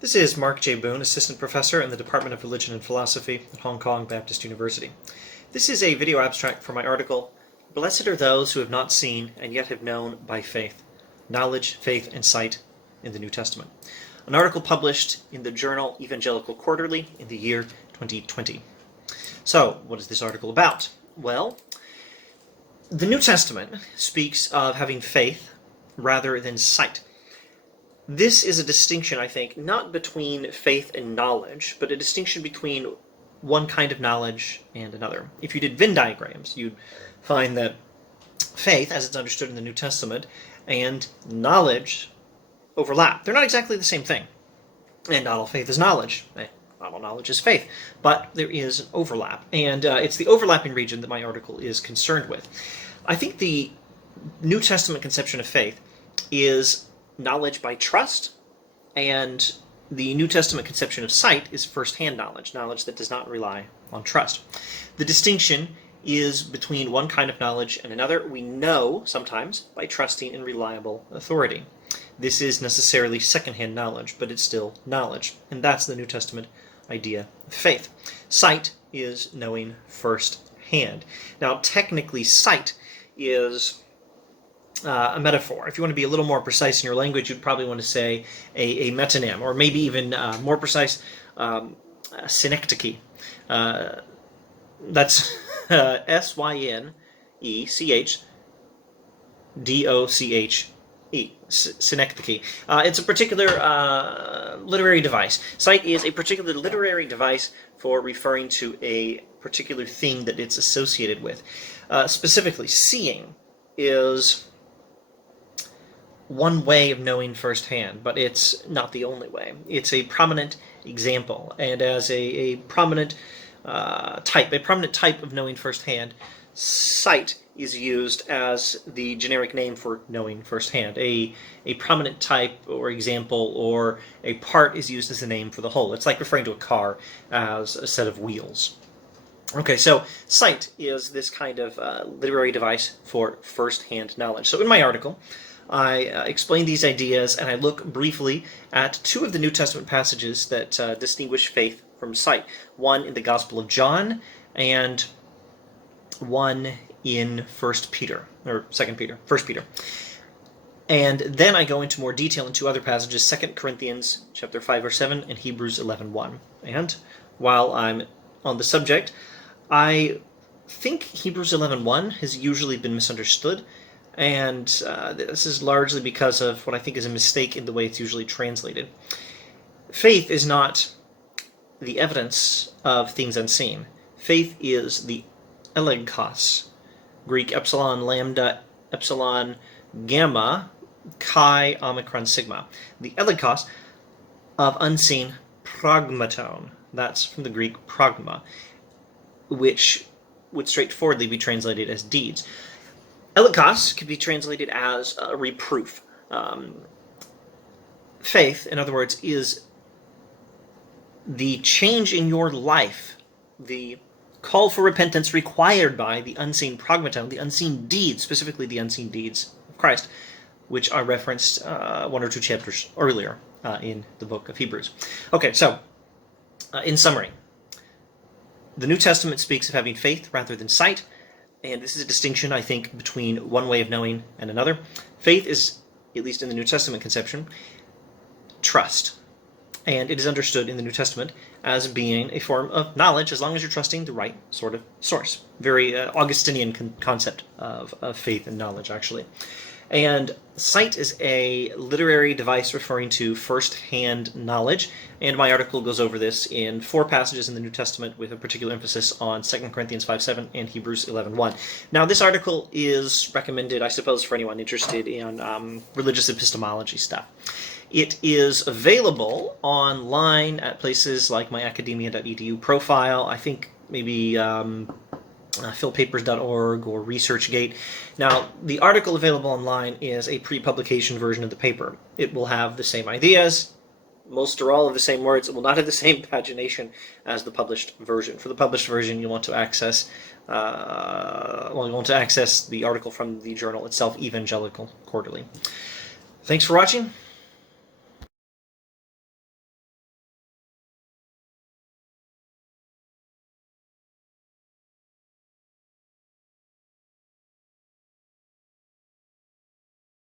This is Mark J. Boone, Assistant Professor in the Department of Religion and Philosophy at Hong Kong Baptist University. This is a video abstract for my article, Blessed are those who have not seen and yet have known by faith, knowledge, faith, and sight in the New Testament. An article published in the journal Evangelical Quarterly in the year 2020. So, what is this article about? Well, the New Testament speaks of having faith rather than sight. This is a distinction, I think, not between faith and knowledge, but a distinction between one kind of knowledge and another. If you did Venn diagrams, you'd find that faith, as it's understood in the New Testament, and knowledge overlap. They're not exactly the same thing. And not all faith is knowledge. Not all knowledge is faith. But there is an overlap. And it's the overlapping region that my article is concerned with. I think the New Testament conception of faith is knowledge by trust, and the New Testament conception of sight is first-hand knowledge, knowledge that does not rely on trust. The distinction is between one kind of knowledge and another. We know, sometimes, by trusting in reliable authority. This is necessarily second-hand knowledge, but it's still knowledge, and that's the New Testament idea of faith. Sight is knowing first-hand. Now, technically, sight is a metaphor. If you want to be a little more precise in your language, you'd probably want to say a metonym, or maybe even more precise, synecdoche. That's S-Y-N-E-C-H-D-O-C-H-E, synecdoche. It's a particular literary device. Sight is a particular literary device for referring to a particular thing that it's associated with. Specifically, seeing is one way of knowing firsthand, but it's not the only way. It's a prominent example, and as a prominent type of knowing firsthand, sight is used as the generic name for knowing firsthand. A prominent type or example or a part is used as the name for the whole. It's like referring to a car as a set of wheels. Okay, so sight is this kind of literary device for first-hand knowledge. So in my article, I explain these ideas, and I look briefly at two of the New Testament passages that distinguish faith from sight. One in the Gospel of John, and one in 1 Peter. And then I go into more detail in two other passages, 2 Corinthians chapter 5, verse 7, and Hebrews 11:1. And while I'm on the subject, I think Hebrews 11:1 has usually been misunderstood, and this is largely because of what I think is a mistake in the way it's usually translated. Faith is not the evidence of things unseen. Faith is the elegkos, Greek epsilon, lambda, epsilon, gamma, chi, omicron, sigma. The elegkos of unseen pragmaton. That's from the Greek pragma, which would straightforwardly be translated as deeds. Elegkos could be translated as a reproof. Faith, in other words, is the change in your life, the call for repentance required by the unseen pragmaton, the unseen deeds, specifically the unseen deeds of Christ, which are referenced one or two chapters earlier in the book of Hebrews. Okay, so in summary, the New Testament speaks of having faith rather than sight, and this is a distinction, I think, between one way of knowing and another. Faith is, at least in the New Testament conception, trust. And it is understood in the New Testament as being a form of knowledge, as long as you're trusting the right sort of source. Very Augustinian concept of faith and knowledge, actually. And sight is a literary device referring to first-hand knowledge, and my article goes over this in 4 passages in the New Testament with a particular emphasis on 2 Corinthians 5:7 and Hebrews 11:1. Now, this article is recommended, I suppose, for anyone interested in religious epistemology stuff. It is available online at places like my academia.edu profile, I think maybe philpapers.org or ResearchGate. Now, the article available online is a pre-publication version of the paper. It will have the same ideas, most or all of the same words. It will not have the same pagination as the published version. For the published version, you want to access the article from the journal itself, Evangelical Quarterly. Thanks for watching.